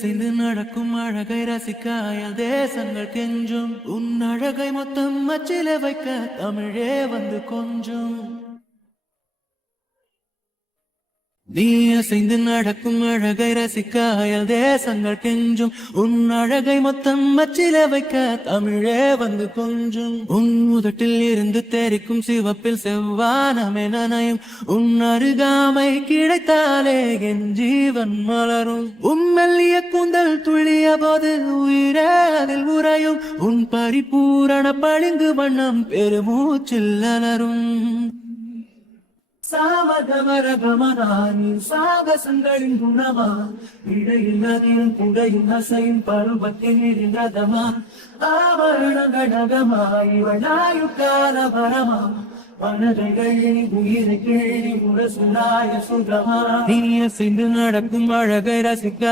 அசைந்து நடக்கும் அழகை ரசிக்க அயல் தேசங்கள் கெஞ்சும் உன் அழகை மொத்தம் அச்சில வைக்க தமிழே வந்து கொஞ்சும் நீ அசைந்து நடக்கும் அழகை ரசிக்க அயல் தேசங்கள் கெஞ்சும் உன் அழகை மொத்தம் அச்சில வைக்க தமிழே வந்து கொஞ்சும் உன் முதட்டில் இருந்து தெரிக்கும் சிவப்பில் செவ்வானமே நனையும் உன் அருகாமை கிடைத்தாலே என் ஜீவன் மலரும் உன் மெல்லிய கூந்தல் துளிய போது உயிரே அதில் உறையும் உன் பரிபூரண பளிங்கு வண்ணம் பெருமூச்சில் அலரும் சாமகமரகமனானி சாகசங்களின் குணமா இடையில் நதியும் புகையும் அசையும் பருவத்தின் இருந்ததமா ஆவரணகடகமாய் வனாயுக்கால வரமா மனதைகளி உயிரை கிழி உரசுனாய சுகமா நீ அசைந்து நடக்கும் அழகை ரசிக்க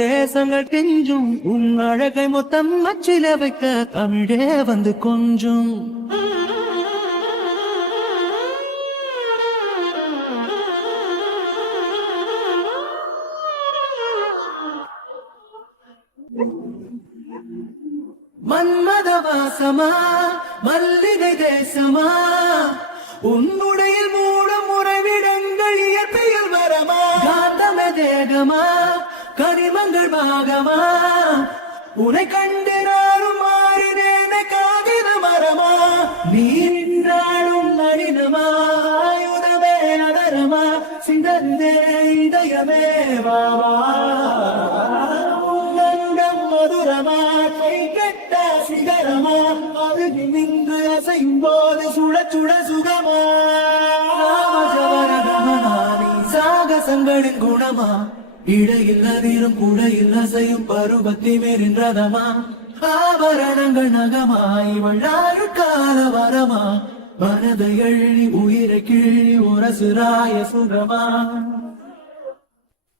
தேசங்கள் கெஞ்சும் உன் அழகை மொத்தம் அச்சில வைக்க தமிழே வந்து கொஞ்சும் மன்மதவாசமா மல்லிகை தேசமா உன்னுடைய மூலம் உறைவிடங்கள் இயற்கையில் வரமா காந்தமே தேகமா கனிமங்கள் பாகமா உன்னை கண்டு நாளும் மாறினேன காகித மரமா நீ நின்றாலும் நளினமா ஆயுதமே அதரமா சிந்தந்தே இதயமே வாவா மதுரமா கை கட்ட சிகரமா அருகி நின்று அசையும் போது சுட சுட சுகமா சாகசங்களின் குணமா இடையில் அதிரும் குடையில் அசையும் பருவத்தி மேறின்றதமா ஆபரணங்கள் நகமாய் வள்ளாருக்கால வரமா மனதை எழி உயிரை கிழி உரசுராய சுகமா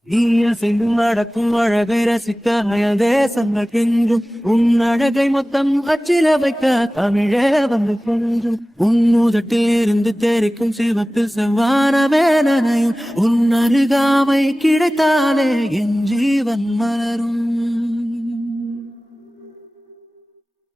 நீ அசைந்து நடக்கும் அழகை ரசிக்க அயல் தேசங்கள் கெஞ்சும் உன் அழகை மொத்தம் அச்சில வைக்க தமிழே வந்து கொஞ்சும் உன் உதட்டில் இருந்து தெரிக்கும் சிவப்பில் செவ்வானமே நனையும் உன் அருகாமை கிடைத்தாலே என் ஜீவன் மலரும்.